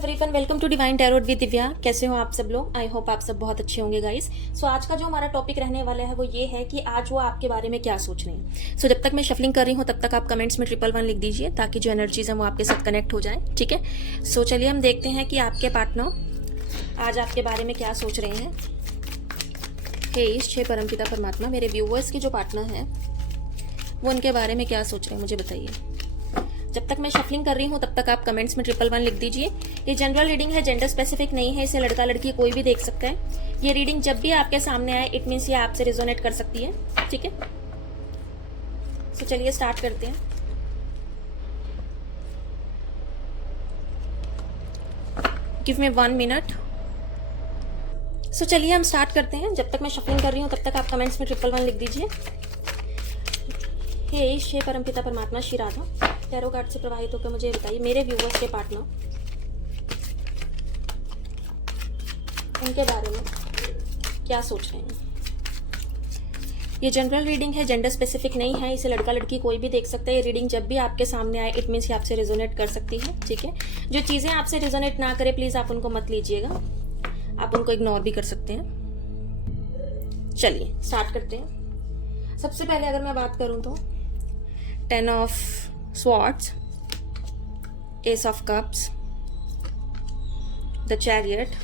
Everyone, welcome to divine tarot with Divya. कैसे हो आप सब लोग? आई होप आप सब बहुत अच्छे होंगे गाइस। सो आज का जो हमारा टॉपिक रहने वाला है वो ये है कि आज वो आपके बारे में क्या सोच रहे हैं। सो जब तक मैं शफलिंग कर रही हूँ तब तक आप कमेंट्स में 111 लिख दीजिए ताकि जो एनर्जीज हैं वो आपके साथ कनेक्ट हो जाए। ठीक है, सो चलिए हम देखते हैं कि आपके पार्टनर आज आपके बारे में क्या सोच रहे हैं। हे ईश परमपिता परमात्मा, मेरे व्यूवर्स के जो पार्टनर हैं वो उनके बारे में क्या सोच रहे हैं मुझे बताइए। जब तक मैं शफलिंग कर रही हूँ तब तक आप कमेंट्स में 111 लिख दीजिए। ये जनरल रीडिंग है, जेंडर स्पेसिफिक नहीं है, इसे लड़का लड़की कोई भी देख सकता है। ये रीडिंग जब भी आपके सामने आए इट मीन्स ये आपसे रिजोनेट कर सकती है। ठीक है, तो चलिए स्टार्ट करते हैं। Give me 1 minute. सो चलिए हम स्टार्ट करते हैं। जब तक मैं शफलिंग कर रही हूँ तब तक आप कमेंट्स में 111 लिख दीजिए। हे श्री परमपिता परमात्मा श्री राधा, टैरो कार्ड से प्रभावित होकर मुझे बताइए मेरे व्यूवर्स के पार्टनर उनके बारे में क्या सोच रहे हैं। ये जनरल रीडिंग है, जेंडर स्पेसिफिक नहीं है, इसे लड़का लड़की कोई भी देख सकता है। ये रीडिंग जब भी आपके सामने आए इट मीन्स ये आपसे रिजोनेट कर सकती है। ठीक है, जो चीज़ें आपसे रिजोनेट ना करे प्लीज़ आप उनको मत लीजिएगा, आप उनको इग्नोर भी कर सकते हैं। चलिए स्टार्ट करते हैं। सबसे पहले अगर मैं बात करूं तो 10 of Swords, Ace of Cups, the Chariot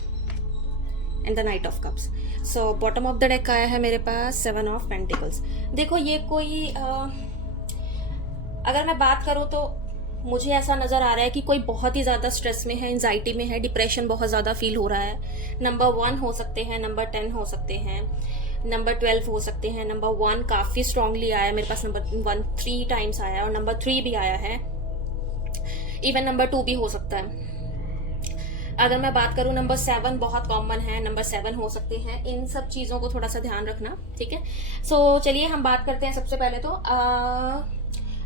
and the Knight of Cups. So bottom of the deck आया है मेरे पास 7 of Pentacles। देखो ये कोई अगर मैं बात करूँ तो मुझे ऐसा नज़र आ रहा है कि कोई बहुत ही ज़्यादा स्ट्रेस में है, एंजाइटी में है, डिप्रेशन बहुत ज़्यादा फील हो रहा है। नंबर 1 हो सकते हैं, नंबर 10 हो सकते हैं, नंबर 12 हो सकते हैं। नंबर 1 काफ़ी स्ट्रांगली आया है मेरे पास, नंबर 1 3 टाइम्स आया है और नंबर 3 भी आया है, इवन नंबर 2 भी हो सकता है। अगर मैं बात करूं नंबर 7 बहुत कॉमन है, नंबर 7 हो सकते हैं। इन सब चीज़ों को थोड़ा सा ध्यान रखना। ठीक है, सो चलिए हम बात करते हैं। सबसे पहले तो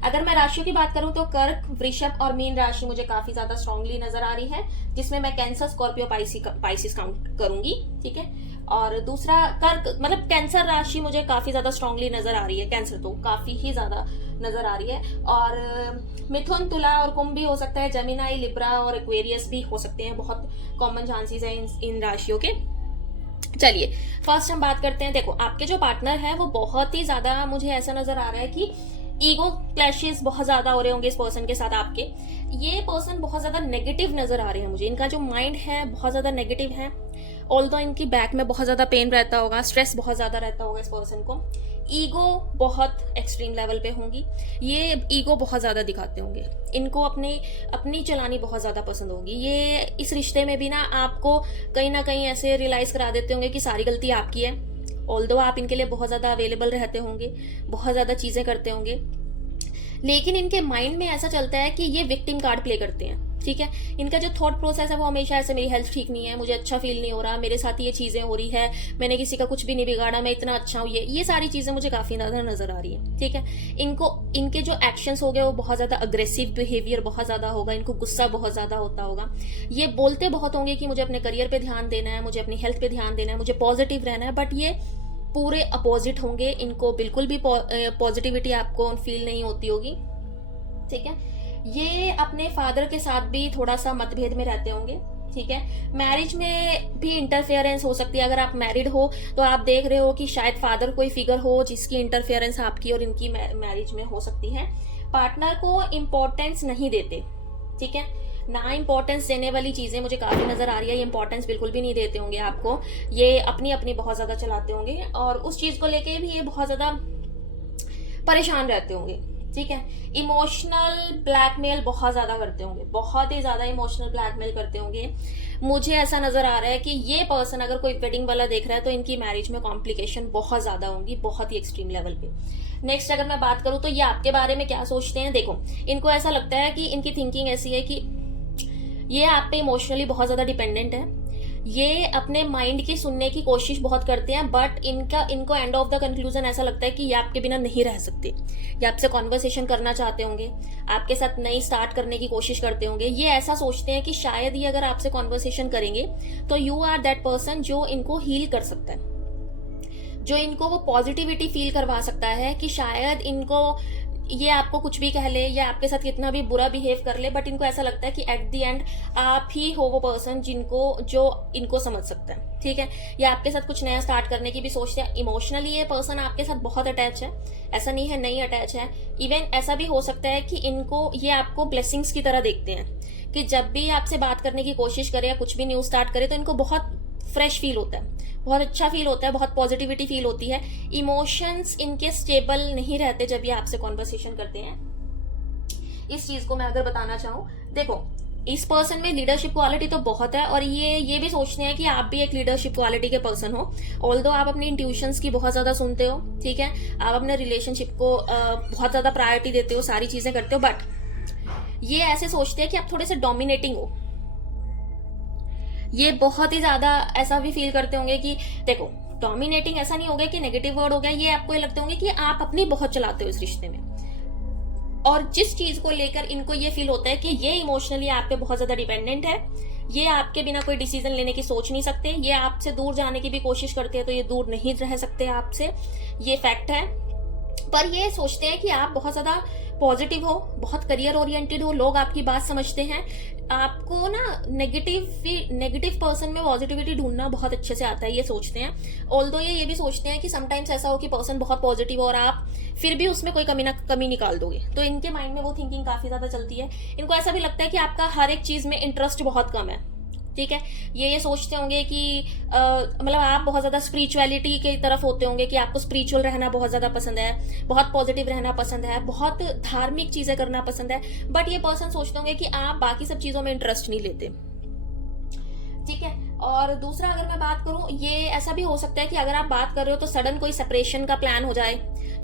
अगर मैं राशियों की बात करूं तो कर्क, वृषभ और मीन राशि मुझे काफी ज्यादा स्ट्रांगली नजर आ रही है, जिसमें मैं कैंसर, स्कॉर्पियो, पाइसिस काउंट करूंगी। ठीक है, और दूसरा कर्क मतलब कैंसर राशि मुझे काफी ज्यादा स्ट्रांगली नजर आ रही है। कैंसर तो काफी ही ज्यादा नजर आ रही है। और मिथुन, तुला और कुंभ भी हो सकता है, जेमिनाई, लिब्रा और एक्वेरियस भी हो सकते हैं। बहुत कॉमन चांसेस है इन राशियों के। चलिए फर्स्ट हम बात करते हैं। देखो आपके जो पार्टनर है वो बहुत ही ज्यादा, मुझे ऐसा नजर आ रहा है कि ईगो क्लैशेस बहुत ज्यादा हो रहे होंगे इस पर्सन के साथ आपके। ये पर्सन बहुत ज्यादा नेगेटिव नजर आ रहे हैं मुझे, इनका जो माइंड है बहुत ज्यादा नेगेटिव है। ऑल्दो इनकी बैक में बहुत ज्यादा पेन रहता होगा, स्ट्रेस बहुत ज्यादा रहता होगा इस पर्सन को। ईगो बहुत एक्सट्रीम लेवल पे होंगी, ये ईगो बहुत ज्यादा दिखाते होंगे। इनको अपनी चलानी बहुत ज्यादा पसंद होगी। ये इस रिश्ते में भी ना आपको कहीं ना कहीं ऐसे रियलाइज करा देते होंगे कि सारी गलती आपकी है। ऑल्दो आप इनके लिए बहुत ज़्यादा अवेलेबल रहते होंगे, बहुत ज़्यादा चीज़ें करते होंगे, लेकिन इनके माइंड में ऐसा चलता है कि ये विक्टिम कार्ड प्ले करते हैं। ठीक है, इनका जो थॉट प्रोसेस है वो हमेशा ऐसे, मेरी हेल्थ ठीक नहीं है, मुझे अच्छा फील नहीं हो रहा, मेरे साथ ये चीज़ें हो रही है, मैंने किसी का कुछ भी नहीं बिगाड़ा, मैं इतना अच्छा हूँ, ये सारी चीज़ें मुझे काफ़ी ज़्यादा नजर आ रही है। ठीक है, इनके जो एक्शंस हो गए वो बहुत ज़्यादा अग्रेसिव बिहेवियर बहुत ज़्यादा होगा, इनको गुस्सा बहुत ज़्यादा होता होगा। ये बोलते बहुत होंगे कि मुझे अपने करियर पे ध्यान देना है, मुझे अपनी हेल्थ पे ध्यान देना है, मुझे पॉजिटिव रहना है, बट ये पूरे अपोजिट होंगे। इनको बिल्कुल भी पॉजिटिविटी आपको फील नहीं होती होगी। ठीक है, ये अपने फादर के साथ भी थोड़ा सा मतभेद में रहते होंगे। ठीक है, मैरिज में भी इंटरफेरेंस हो सकती है। अगर आप मैरिड हो तो आप देख रहे हो कि शायद फादर कोई फिगर हो जिसकी इंटरफेरेंस आपकी और इनकी मैरिज में हो सकती है। पार्टनर को इम्पोर्टेंस नहीं देते। ठीक है, ना इम्पोर्टेंस देने वाली चीजें मुझे काफी नजर आ रही है। ये इम्पोर्टेंस बिल्कुल भी नहीं देते होंगे आपको, ये अपनी बहुत ज्यादा चलाते होंगे और उस चीज को लेके भी ये बहुत ज्यादा परेशान रहते होंगे। ठीक है, इमोशनल ब्लैकमेल बहुत ज्यादा करते होंगे, बहुत ही ज्यादा इमोशनल ब्लैकमेल करते होंगे। मुझे ऐसा नजर आ रहा है कि ये पर्सन अगर कोई वेडिंग वाला देख रहा है तो इनकी मैरिज में कॉम्प्लिकेशन बहुत ज्यादा होंगी, बहुत ही एक्सट्रीम लेवल पे। नेक्स्ट अगर मैं बात करूं तो ये आपके बारे में क्या सोचते हैं। देखो इनको ऐसा लगता है कि इनकी थिंकिंग ऐसी है कि ये आप पे इमोशनली बहुत ज्यादा डिपेंडेंट है। ये अपने माइंड की सुनने की कोशिश बहुत करते हैं, बट इनको एंड ऑफ द कंक्लूजन ऐसा लगता है कि ये आपके बिना नहीं रह सकते। ये आपसे कॉन्वर्सेशन करना चाहते होंगे, आपके साथ नई स्टार्ट करने की कोशिश करते होंगे। ये ऐसा सोचते हैं कि शायद ये अगर आपसे कॉन्वर्सेशन करेंगे तो यू आर दैट पर्सन जो इनको हील कर सकता है, जो इनको वो पॉजिटिविटी फील करवा सकता है कि शायद ये आपको कुछ भी कह ले या आपके साथ कितना भी बुरा बिहेव कर ले, बट इनको ऐसा लगता है कि एट द एंड आप ही हो वो पर्सन जो इनको समझ सकता है, ठीक है। या आपके साथ कुछ नया स्टार्ट करने की भी सोचते हैं। इमोशनली ये पर्सन आपके साथ बहुत अटैच है, ऐसा नहीं है नहीं अटैच है। इवन ऐसा भी हो सकता है कि इनको ये आपको ब्लेसिंग्स की तरह देखते हैं, कि जब भी आपसे बात करने की कोशिश करे या कुछ भी न्यू स्टार्ट करे तो इनको बहुत फ्रेश फील होता है, बहुत अच्छा फील होता है, बहुत पॉजिटिविटी फील होती है। इमोशंस इनके स्टेबल नहीं रहते जब ये आपसे कॉन्वर्सेशन करते हैं। इस चीज को मैं अगर बताना चाहूँ, देखो इस पर्सन में लीडरशिप क्वालिटी तो बहुत है, और ये भी सोचते हैं कि आप भी एक लीडरशिप क्वालिटी के पर्सन हो। ऑल्दो आप अपनी इंट्यूशंस की बहुत ज्यादा सुनते हो, ठीक है, आप अपने रिलेशनशिप को बहुत ज्यादा प्रायोरिटी देते हो, सारी चीजें करते हो, बट ये ऐसे सोचते हैं कि आप थोड़े से डोमिनेटिंग हो। ये बहुत ही ज्यादा ऐसा भी फील करते होंगे कि देखो, डोमिनेटिंग ऐसा नहीं हो गया कि नेगेटिव वर्ड हो गया, ये आपको ये लगते होंगे कि आप अपनी बहुत चलाते हो इस रिश्ते में। और जिस चीज को लेकर इनको ये फील होता है कि ये इमोशनली आप पे बहुत ज्यादा डिपेंडेंट है, ये आपके बिना कोई डिसीजन लेने की सोच नहीं सकते, ये आपसे दूर जाने की भी कोशिश करते हैं तो ये दूर नहीं रह सकते आपसे, ये फैक्ट है। पर ये सोचते हैं कि आप बहुत ज्यादा पॉजिटिव हो, बहुत करियर ओरिएंटेड हो, लोग आपकी बात समझते हैं। आपको ना नेगेटिव पर्सन में पॉजिटिविटी ढूंढना बहुत अच्छे से आता है, ये सोचते हैं। ऑल्दो ये भी सोचते हैं कि समटाइम्स ऐसा हो कि पर्सन बहुत पॉजिटिव हो और आप फिर भी उसमें कोई कमी निकाल दोगे, तो इनके माइंड में वो थिंकिंग काफी ज्यादा चलती है। इनको ऐसा भी लगता है कि आपका हर एक चीज में इंटरेस्ट बहुत कम है, ठीक है। ये सोचते होंगे कि मतलब आप बहुत ज्यादा स्पिरिचुअलिटी की तरफ होते होंगे, कि आपको स्पिरिचुअल रहना बहुत ज्यादा पसंद है, बहुत पॉजिटिव रहना पसंद है, बहुत धार्मिक चीजें करना पसंद है, बट ये पर्सन सोचते होंगे कि आप बाकी सब चीजों में इंटरेस्ट नहीं लेते, ठीक है। और दूसरा अगर मैं बात करूं, ये ऐसा भी हो सकता है कि अगर आप बात कर रहे हो तो सडन कोई सेपरेशन का प्लान हो जाए,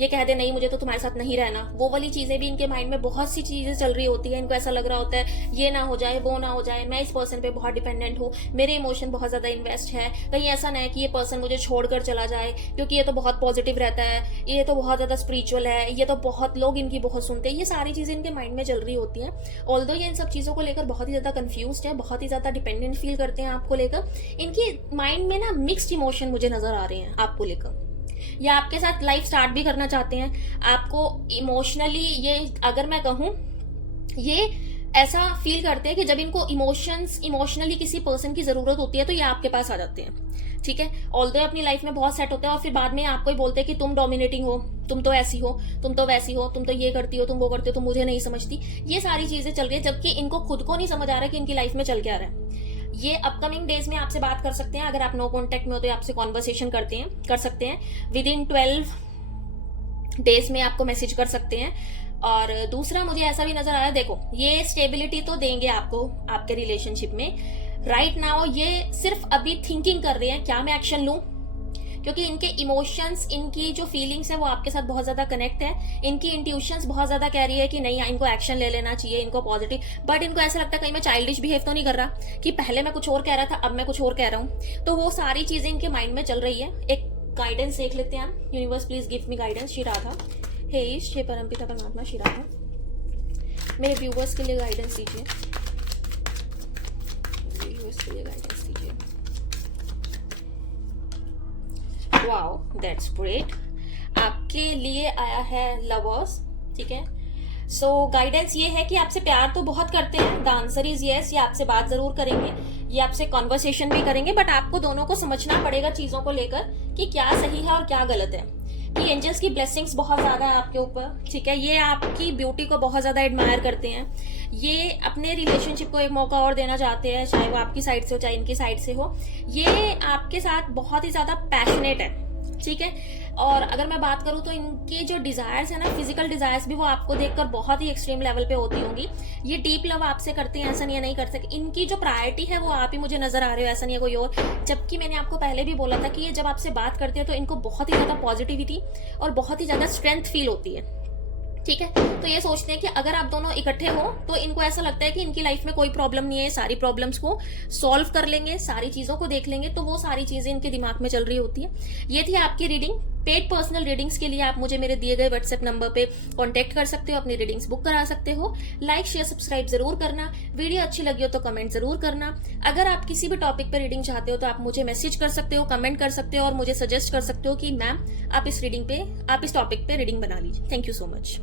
ये कह दे नहीं मुझे तो तुम्हारे साथ नहीं रहना, वो वाली चीजें भी इनके माइंड में बहुत सी चीजें चल रही होती है। इनको ऐसा लग रहा होता है ये ना हो जाए, वो ना हो जाए, मैं इस पर्सन पे बहुत डिपेंडेंट हूँ, मेरे इमोशन बहुत ज्यादा इन्वेस्ट है, कहीं ऐसा ना है कि ये पर्सन मुझे छोड़कर चला जाए, क्योंकि ये तो बहुत पॉजिटिव रहता है, ये तो बहुत ज्यादा स्पिरिचुअल है, ये तो बहुत लोग इनकी बहुत सुनते हैं। ये सारी चीजें इनके माइंड में चल रही होती है। ऑल्दो ये इन सब चीजों को लेकर बहुत ही ज्यादा कंफ्यूज्ड है, बहुत ही ज्यादा डिपेंडेंट फील करते हैं आपको लेकर। इनकी माइंड में ना मिक्स्ड इमोशन मुझे नजर आ रहे हैं आपको लेकर, या आपके साथ लाइफ स्टार्ट भी करना चाहते हैं। आपको इमोशनली, ये अगर मैं कहूं, ये ऐसा फील करते हैं कि जब इनको इमोशनली किसी पर्सन की जरूरत होती है तो ये आपके पास आ जाते हैं, ठीक है। ऑल्दो अपनी लाइफ में बहुत सेट होते हैं और फिर बाद में आपको ही बोलते हैं कि तुम डोमिनेटिंग हो, तुम तो ऐसी हो, तुम तो वैसी हो, तुम तो ये करती हो, तुम वो करती हो, तुम मुझे नहीं समझती। ये सारी चीजें चल रही है, जबकि इनको खुद को नहीं समझ आ रहा कि इनकी लाइफ में चल क्या रहा है। ये अपकमिंग डेज में आपसे बात कर सकते हैं, अगर आप नो कॉन्टेक्ट में हो तो आपसे कॉन्वर्सेशन कर सकते हैं। विद इन 12 डेज में आपको मैसेज कर सकते हैं। और दूसरा मुझे ऐसा भी नजर आया, देखो ये स्टेबिलिटी तो देंगे आपको आपके रिलेशनशिप में। राइट नाउ ये सिर्फ अभी थिंकिंग कर रहे हैं क्या मैं एक्शन लूं, क्योंकि इनके इमोशंस, इनकी जो फीलिंग्स है वो आपके साथ बहुत ज्यादा कनेक्ट है। इनकी इंट्यूशंस बहुत ज्यादा कह रही है कि नहीं इनको एक्शन ले लेना चाहिए, इनको पॉजिटिव, बट इनको ऐसा लगता है कहीं मैं चाइल्डिश बिहेव तो नहीं कर रहा, कि पहले मैं कुछ और कह रहा था अब मैं कुछ और कह रहा हूँ। तो वो सारी चीजें इनके माइंड में चल रही है। एक गाइडेंस देख लेते हैं हम। Universe please give me guidance. Shri Radha, हे ईश, हे परमपिता परमात्मा, श्री राधा मेरे व्यूवर्स के लिए गाइडेंस दीजिए, व्यूवर्स के लिए गाइडेंस दीजिए। Wow, that's great. आपके लिए आया है लवर्स, ठीक है। सो गाइडेंस ये है कि आपसे प्यार तो बहुत करते हैं, द आंसर इज यस। ये आपसे बात जरूर करेंगे, ये आपसे कॉन्वर्सेशन भी करेंगे, बट आपको दोनों को समझना पड़ेगा चीजों को लेकर कि क्या सही है और क्या गलत है। कि एंजल्स की ब्लेसिंग्स बहुत ज्यादा है आपके ऊपर, ठीक है। ये आपकी ब्यूटी को बहुत ज्यादा एडमायर करते हैं, ये अपने रिलेशनशिप को एक मौका और देना चाहते हैं, चाहे वो आपकी साइड से हो चाहे इनकी साइड से हो। ये आपके साथ बहुत ही ज्यादा पैशनेट है, ठीक है। और अगर मैं बात करूं तो इनके जो डिजायर्स है ना, फिजिकल डिजायर्स भी वो आपको देखकर बहुत ही एक्सट्रीम लेवल पे होती होंगी। ये डीप लव आपसे करते हैं, ऐसा नहीं है नहीं कर सकते। इनकी जो प्रायोरिटी है वो आप ही मुझे नजर आ रहे हो, ऐसा नहीं है कोई और। जबकि मैंने आपको पहले भी बोला था कि ये जब आपसे बात करते हैं तो इनको बहुत ही ज्यादा पॉजिटिविटी और बहुत ही ज्यादा स्ट्रेंथ फील होती है, ठीक है। तो ये सोचते हैं कि अगर आप दोनों इकट्ठे हो तो इनको ऐसा लगता है कि इनकी लाइफ में कोई प्रॉब्लम नहीं है, सारी प्रॉब्लम्स को सॉल्व कर लेंगे, सारी चीजों को देख लेंगे। तो वो सारी चीजें इनके दिमाग में चल रही होती है। ये थी आपकी रीडिंग। पेड पर्सनल रीडिंग्स के लिए आप मुझे मेरे दिए गए व्हाट्सएप नंबर पे कांटेक्ट कर सकते हो, अपनी रीडिंग्स बुक करा सकते हो। लाइक शेयर सब्सक्राइब जरूर करना, वीडियो अच्छी लगी हो तो कमेंट जरूर करना। अगर आप किसी भी टॉपिक पे रीडिंग चाहते हो तो आप मुझे मैसेज कर सकते हो, कमेंट कर सकते हो और मुझे सजेस्ट कर सकते हो कि मैम आप इस टॉपिक पे रीडिंग बना लीजिए। Thank you so much.